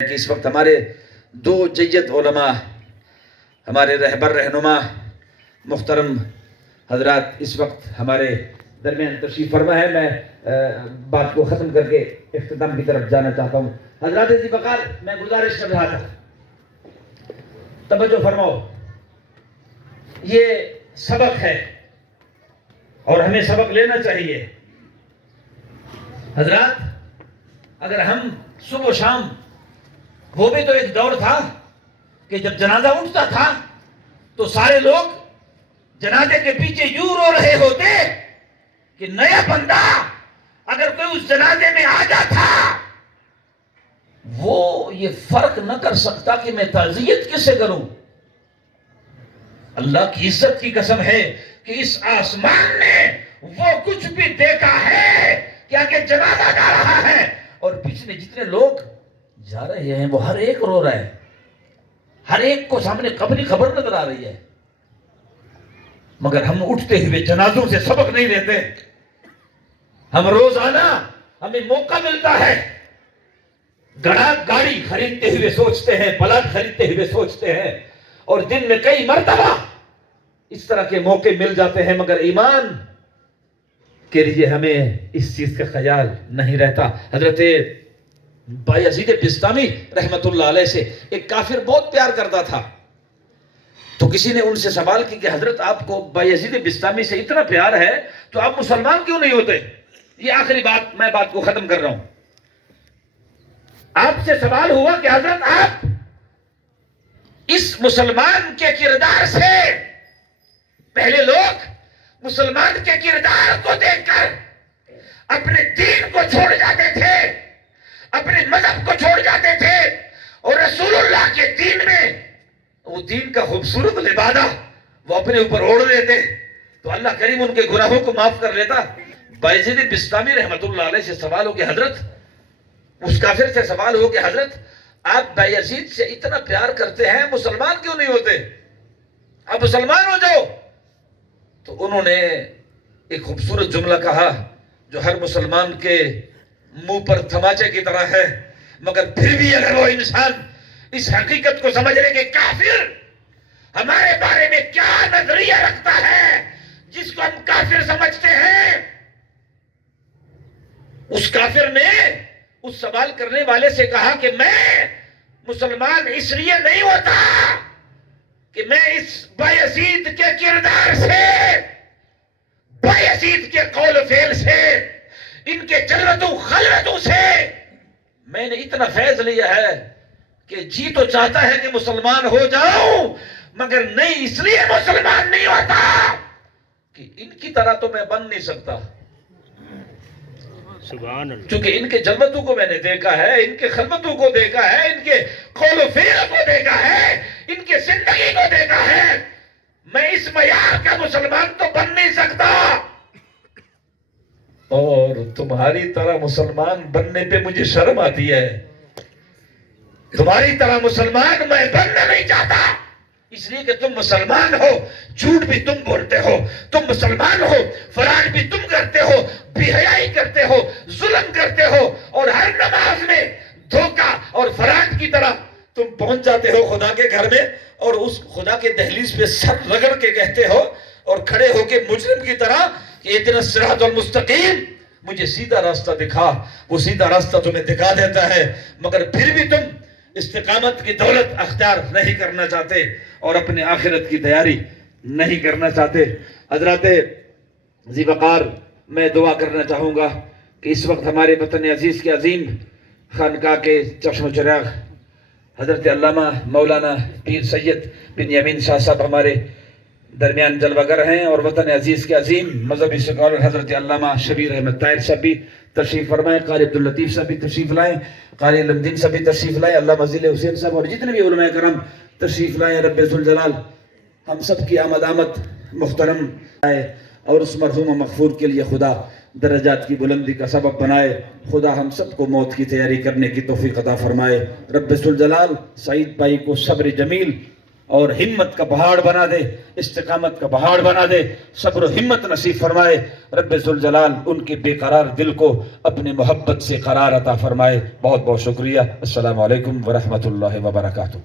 کہ اس وقت ہمارے دو جید علماء، ہمارے رہبر رہنما محترم حضرات اس وقت ہمارے درمیان تشریف فرما ہے۔ میں بات کو ختم کر کے اختتام کی طرف جانا چاہتا ہوں۔ حضرات ذی وقار، میں گزارش کر رہا تھا، توجہ فرماؤ، یہ سبق ہے اور ہمیں سبق لینا چاہیے۔ حضرات، اگر ہم صبح و شام، وہ بھی تو ایک دور تھا کہ جب جنازہ اٹھتا تھا تو سارے لوگ جنازے کے پیچھے یوں رو رہے ہوتے کہ نیا بندہ اگر کوئی اس جنازے میں آ جاتا وہ یہ فرق نہ کر سکتا کہ میں تعزیت کس سے کروں۔ اللہ کی عزت کی قسم ہے کہ اس آسمان نے وہ کچھ بھی دیکھا ہے کہ آگے جنازہ جا رہا ہے اور پیچھے جتنے لوگ جا رہے ہیں وہ ہر ایک رو رہا ہے، ہر ایک کو سامنے قبری خبر نظر آ رہی ہے، مگر ہم اٹھتے ہوئے جنازوں سے سبق نہیں لیتے۔ ہم روزانہ ہمیں موقع ملتا ہے، گاڑی خریدتے ہوئے سوچتے ہیں، پلاٹ خریدتے ہوئے سوچتے ہیں، اور دن میں کئی مرتبہ اس طرح کے موقع مل جاتے ہیں، مگر ایمان کے لیے ہمیں اس چیز کا خیال نہیں رہتا۔ حضرت بایزید بسطامی رحمت اللہ علیہ سے ایک کافر بہت پیار کرتا تھا، تو کسی نے ان سے سوال کی کہ حضرت آپ کو بایزید بسطامی سے اتنا پیار ہے تو آپ مسلمان کیوں نہیں ہوتے؟ یہ آخری بات، میں بات کو ختم کر رہا ہوں۔ آپ سے سوال ہوا کہ حضرت آپ اس مسلمان کے کردار سے، پہلے لوگ مسلمان کے کردار کو دیکھ کر اپنے دین کو چھوڑ جاتے تھے، اپنے مذہب کو چھوڑ جاتے تھے، اور رسول اللہ کے دین میں وہ دین کا خوبصورت لبادہ وہ اپنے اوپر اوڑھ لیتے تو اللہ کریم ان کے گناہوں کو معاف کر لیتا۔ بایزید بسطامی رحمت اللہ علیہ سے سوال ہو کہ حضرت، اس کافر سے سوال ہو کہ حضرت آپ بایزید سے اتنا پیار کرتے ہیں، مسلمان کیوں نہیں ہوتے؟ آپ مسلمان ہو جاؤ۔ تو انہوں نے ایک خوبصورت جملہ کہا جو ہر مسلمان کے منہ پر تماچے کی طرح ہے، مگر پھر بھی اگر وہ انسان اس حقیقت کو سمجھ لے کہ کافر ہمارے بارے میں کیا نظریہ رکھتا ہے جس کو ہم کافر سمجھتے ہیں، اس کافر نے اس سوال کرنے والے سے کہا کہ میں مسلمان اس لیے نہیں ہوتا کہ میں اس بایزید کے کردار سے، بایزید کے قول و فعل سے، ان کے جلوتوں خلوتوں سے میں نے اتنا فیض لیا ہے کہ جی تو چاہتا ہے کہ مسلمان ہو جاؤں، مگر نہیں اس لیے مسلمان نہیں ہوتا کہ ان کی طرح تو میں بن نہیں سکتا، سبحان اللہ، چونکہ ان کے جلوتوں کو میں نے دیکھا ہے، ان کے خلوتوں کو دیکھا ہے، ان کے قول و فعل کو دیکھا ہے، ان کے زندگی کو دیکھا ہے، میں اس معیار کا مسلمان تو بن نہیں سکتا، اور تمہاری طرح مسلمان بننے پہ مجھے شرم آتی ہے، تمہاری طرح مسلمان میں بننا نہیں چاہتا، اس لیے کہ تم مسلمان ہو، جھوٹ بھی تم بولتے ہو، تم مسلمان ہو، فراڈ بھی تم کرتے ہو، بے حیائی کرتے ہو، ظلم کرتے ہو، اور ہر نماز میں دھوکہ اور فراڈ کی طرح تم پہنچ جاتے ہو خدا کے گھر میں، اور اس خدا کے دہلیز پہ سر رگڑ کے کہتے ہو اور کھڑے ہو کے مجرم کی طرح کہ اہدنا الصراط المستقیم، مجھے سیدھا راستہ دکھا۔ وہ سیدھا راستہ تمہیں دکھا دیتا ہے، مگر پھر بھی تم استقامت کی دولت اختیار نہیں کرنا چاہتے اور اپنے آخرت کی تیاری نہیں کرنا چاہتے۔ حضرات ذی وقار، میں دعا کرنا چاہوں گا کہ اس وقت ہمارے وطن عزیز کے عظیم خانقاہ کے چشم و چراغ حضرت علامہ مولانا پیر سید بن یمین شاہ صاحب ہمارے درمیان جلوہ گر ہیں، اور وطن عزیز کے عظیم مذہبی سکالر حضرت علامہ شبیر احمد طاہر صاحب بھی تشریف فرمائیں، قاری عبداللطیف صاحب بھی تشریف لائیں، قاری علمدین صاحب بھی تشریف لائیں، علامہ ذیل حسین صاحب اور جتنے بھی علماء کرام تشریف لائیں۔ رب ذوالجلال ہم سب کی آمد محترم آئے، اور اس مرحوم و مغفور کے لیے خدا درجات کی بلندی کا سبب بنائے، خدا ہم سب کو موت کی تیاری کرنے کی توفیق عطا فرمائے۔ رب ذوالجلال سعید بھائی کو صبر جمیل اور ہمت کا پہاڑ بنا دے، استقامت کا پہاڑ بنا دے، صبر و ہمت نصیب فرمائے۔ رب ذوالجلال ان کے بے قرار دل کو اپنی محبت سے قرار عطا فرمائے۔ بہت بہت شکریہ۔ السلام علیکم ورحمۃ اللہ وبرکاتہ۔